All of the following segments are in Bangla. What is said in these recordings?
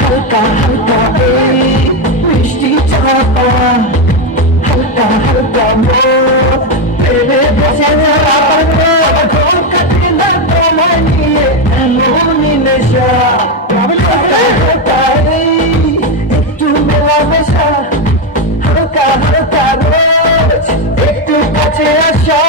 হালকা হালকা এই বৃষ্টি চাপা হালকা হালকা প্রেমে বসে ঘর কাটে না তোমায় নিয়ে এমনই নেশা হালকা হালকা এই একটু মেলামেশা হালকা হালকা রোজ একটু কাছে আসা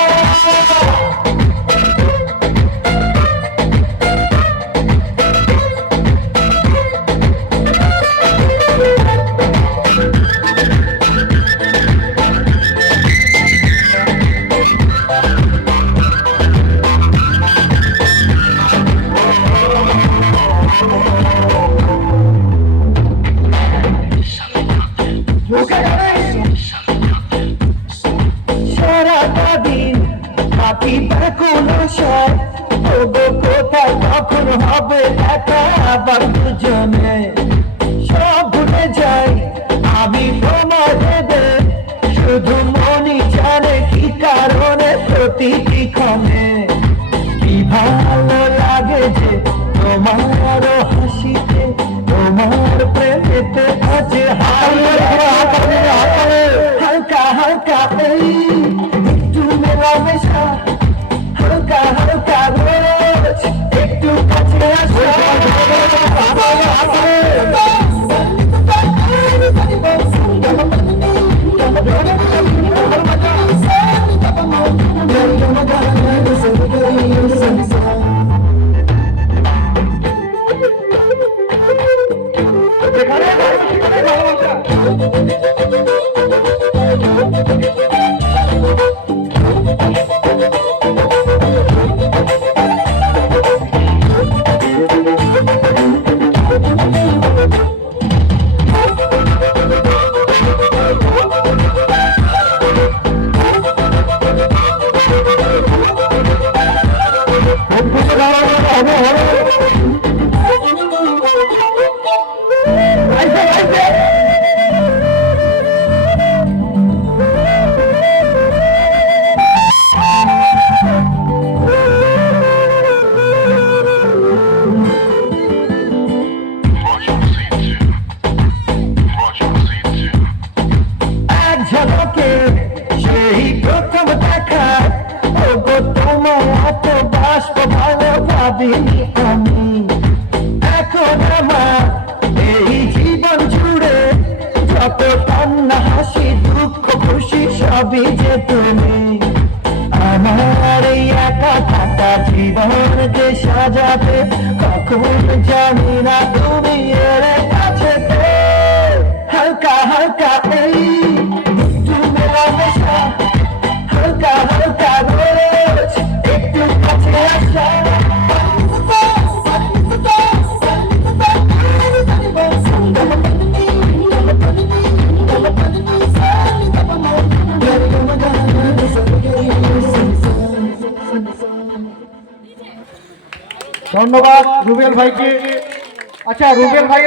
সারাটা দিন বাকি ব্যাকুল আশায় তবু কোথায় কখন হবে দেখা আবার দুজনে সব ভুলে যাই আমি তোমার দেবে শুধু মনই জানে কি কারণে প্রতিটি ক্ষণে কি ভালো লাগে যে তোমার হাসিতে তোমার প্রেমেতে আছে হালকা হালকা এই একটু মেলামেশা হালকা হালকা রোজ একটু কাছে আসা সেই প্রথম দেখা ওগো তোমার এত বাষ্প ভালো ভাবিনি আমি এখন আমার এই জীবন জুড়ে যত কান্না হাসি দুঃখ খুশি সবই যে তুমি আমার এই একা থাকা জীবন যে সাজাতে কখন জানি না তুমি এর কাছে হালকা হালকা এই একটু মেলামেশা হালকা হালকা রোজ একটু কাছে আসা ধন্যবাদ রুবেল ভাইকে। আচ্ছা রুবেল ভাই